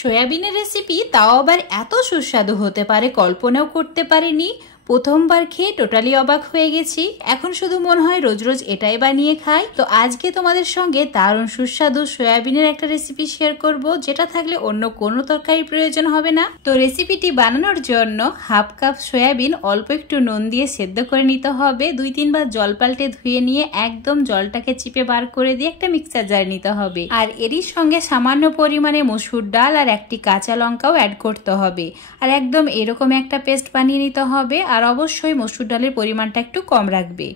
সয়াবিনের রেসিপি তাও আবার এত সুস্বাদু হতে পারে কল্পনাও করতে পারিনি। প্রথমবার খেয়ে টোটালি অবাক হয়ে গেছি। এখন শুধু মনে হয় রোজ রোজ এটাই বানিয়ে খাই। তো আজকে তোমাদের সঙ্গে দারুণ সুস্বাদু সয়াবিনের একটা রেসিপি শেয়ার করব, যেটা থাকলে অন্য কোনো তরকারির প্রয়োজন হবে না। তো রেসিপিটি বানানোর জন্য হাফ কাপ সয়াবিন অল্প একটু নুন দিয়ে সেদ্ধ করে নিতে হবে। 2-3 বার জল পাল্টে ধুয়ে নিয়ে একদম জলটাকে চিপে বার করে দিয়ে একটা মিক্সার জার নিতে হবে। আর এরই সঙ্গে সামান্য পরিমাণে মসুর ডাল আর একটি কাঁচা লঙ্কাও অ্যাড করতে হবে। আর একদম এরকম একটা পেস্ট বানিয়ে নিতে হবে। আর অবশ্যই মসুর ডালের পরিমাণটা একটু কম রাখবে।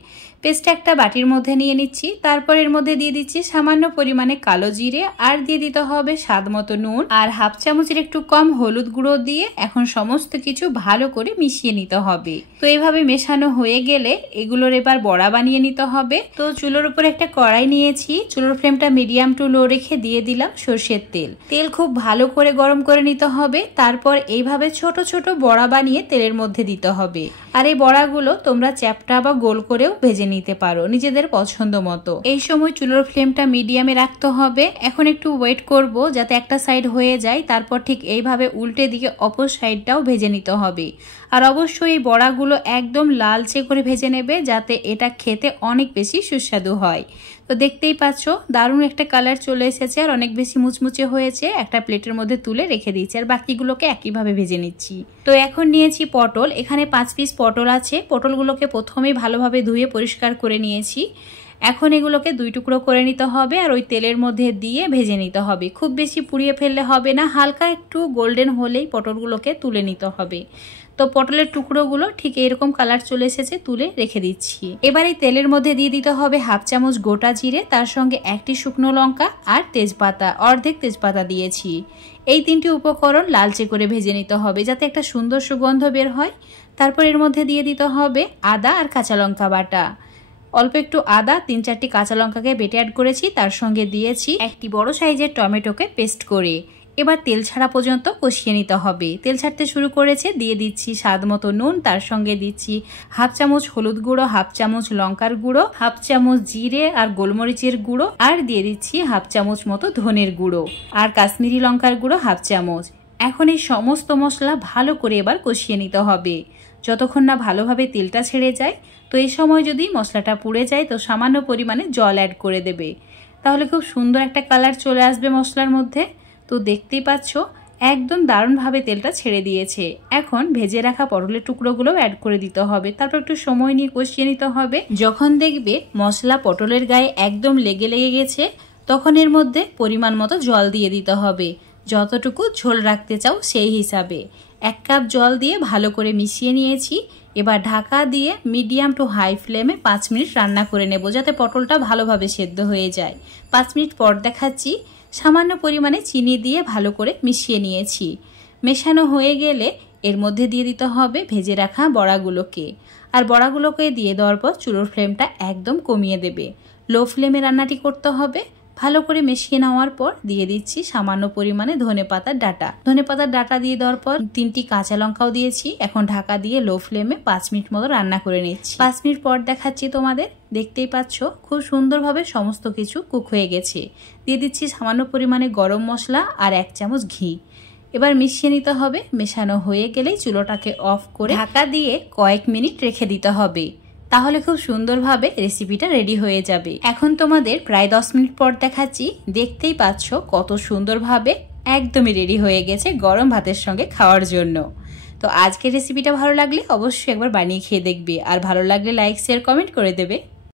পেস্টটা একটা বাটির মধ্যে নিয়ে নিচ্ছি। তারপর এর মধ্যে দিয়ে দিচ্ছি সামান্য পরিমাণে কালো জিরে, আর দিয়ে দিতে হবে স্বাদ মতো নুন, আর হাফ চামচের একটু কম হলুদ গুঁড়ো দিয়ে এখন সমস্ত কিছু ভালো করে মিশিয়ে নিতে হবে। তো এইভাবে মেশানো হয়ে গেলে এগুলোর এবার বড়া বানিয়ে নিতে হবে। তো চুলোর উপর একটা কড়াই নিয়েছি, চুলোর ফ্লেমটা মিডিয়াম টু লো রেখে দিয়ে দিলাম সর্ষের তেল। তেল খুব ভালো করে গরম করে নিতে হবে। তারপর এইভাবে ছোট ছোট বড়া বানিয়ে তেলের মধ্যে দিতে হবে। আর এই বড়াগুলো তোমরা চ্যাপ্টা বা গোল করেও ভেজে নিতে পারো নিজেদের পছন্দ মতো। এই সময় চুলোর ফ্লেমটা মিডিয়ামে রাখতে হবে। এখন একটু ওয়েট করব যাতে একটা সাইড হয়ে যায়। তারপর ঠিক এইভাবে উল্টে দিকে অপর সাইডটাও ভেজে নিতে হবে। আর অবশ্যই এই বড়াগুলো একদম লালচে করে ভেজে নেবে, যাতে এটা খেতে অনেক বেশি সুস্বাদু হয়। তো দেখতেই পাচ্ছ দারুণ একটা কালার চলে এসেছে আর অনেক বেশি মুচমুচে হয়েছে। একটা প্লেটের মধ্যে তুলে রেখে দিচ্ছি আর বাকিগুলোকে একইভাবে ভেজে নিচ্ছি। তো এখন নিয়েছি পটল, এখানে 5 পিস পটল আছে। পটলগুলোকে প্রথমেই ভালোভাবে ধুয়ে পরিষ্কার করে নিয়েছি। এখন এগুলোকে 2 টুকরো করে নিতে হবে আর ওই তেলের মধ্যে দিয়ে ভেজে নিতে হবে। খুব বেশি পুড়িয়ে ফেললে হবে না, হালকা একটু গোল্ডেন হলেই পটলগুলোকে তুলে নিতে হবে। তো পটলের টুকরোগুলো ঠিক এরকম কালার চলে এসেছে, তুলে রেখে দিচ্ছি। এবার এই তেলের মধ্যে দিয়ে দিতে হবে হাফ চামচ গোটা জিরে, তার সঙ্গে একটি শুকনো লঙ্কা আর তেজপাতা, অর্ধেক তেজপাতা দিয়েছি। এই 3টি উপকরণ লালচে করে ভেজে নিতে হবে যাতে একটা সুন্দর সুগন্ধ বের হয়। তারপর এর মধ্যে দিয়ে দিতে হবে আদা আর কাঁচা লঙ্কা বাটা। অল্প একটু আদা, 3-4টি কাঁচা লঙ্কাকে বেটে অ্যাড করেছি। তার সঙ্গে দিয়েছি একটি বড় সাইজের টমেটোকে পেস্ট করে। এবার তেল ছাড়া পর্যন্ত কষিয়ে নিতে হবে। তেল ছাড়তে শুরু করেছে, দিয়ে দিচ্ছি স্বাদ মতো নুন, তার সঙ্গে দিচ্ছি হাফ চামচ হলুদ গুঁড়ো, হাফ চামচ লঙ্কার গুঁড়ো, হাফ চামচ জিরে আর গোলমরিচের গুঁড়ো, আর দিয়ে দিচ্ছি হাফ চামচ মতো ধনের গুঁড়ো আর কাশ্মীরি লঙ্কার গুঁড়ো হাফ চামচ। এখন এই সমস্ত মশলা ভালো করে এবার কষিয়ে নিতে হবে যতক্ষণ না ভালোভাবে তেলটা ছেড়ে যায়। তো এই সময় যদি মশলাটা পুড়ে যায় তো সামান্য পরিমাণে জল অ্যাড করে দেবে, তাহলে খুব সুন্দর একটা কালার চলে আসবে মশলার মধ্যে। তো দেখতেই পাচ্ছ একদম দারুণভাবে তেলটা ছেড়ে দিয়েছে। এখন ভেজে রাখা পটলের টুকরোগুলোও অ্যাড করে দিতে হবে। তারপর একটু সময় নিয়ে কষিয়ে নিতে হবে। যখন দেখবে মশলা পটলের গায়ে একদম লেগে গেছে, তখন এর মধ্যে পরিমাণ মতো জল দিয়ে দিতে হবে। যতটুকু ঝোল রাখতে চাও সেই হিসাবে 1 কাপ জল দিয়ে ভালো করে মিশিয়ে নিয়েছি। এবার ঢাকা দিয়ে মিডিয়াম টু হাই ফ্লেমে 5 মিনিট রান্না করে নেব, যাতে পটলটা ভালোভাবে সেদ্ধ হয়ে যায়। 5 মিনিট পর দেখাচ্ছি। সামান্য পরিমাণে চিনি দিয়ে ভালো করে মিশিয়ে নিয়েছি। মেশানো হয়ে গেলে এর মধ্যে দিয়ে দিতে হবে ভেজে রাখা বড়াগুলোকে। আর বড়াগুলোকে দিয়ে দেওয়ার পর চুলোর ফ্লেমটা একদম কমিয়ে দেবে। লো ফ্লেমে রান্নাটি করতে হবে। ভালো করে মিশিয়ে নেওয়ার পর দিয়ে দিচ্ছি সামান্য পরিমাণে ধনেপাতার ডাঁটা। ধনেপাতার ডাঁটা দিয়ে দেওয়ার পর 3টি কাঁচা লঙ্কাও দিয়েছি। এখন ঢাকা দিয়ে লো ফ্লেমে 5 মিনিট মতো রান্না করে নিচ্ছি। 5 মিনিট পর দেখাচ্ছি তোমাদের। দেখতেই পাচ্ছ খুব সুন্দরভাবে সমস্ত কিছু কুক হয়ে গেছে। দিয়ে দিচ্ছি সামান্য পরিমাণে গরম মশলা আর 1 চামচ ঘি। এবার মিশিয়ে নিতে হবে। মেশানো হয়ে গেলেই চুলোটাকে অফ করে ঢাকা দিয়ে কয়েক মিনিট রেখে দিতে হবে, তাহলে খুব সুন্দরভাবে রেসিপিটা রেডি হয়ে যাবে। এখন তোমাদের প্রায় 10 মিনিট পর দেখাচ্ছি। দেখতেই পাচ্ছ কত সুন্দরভাবে একদমই রেডি হয়ে গেছে গরম ভাতের সঙ্গে খাওয়ার জন্য। তো আজকের রেসিপিটা ভালো লাগলে অবশ্যই একবার বানিয়ে খেয়ে দেখবে, আর ভালো লাগলে লাইক শেয়ার কমেন্ট করে দেবে।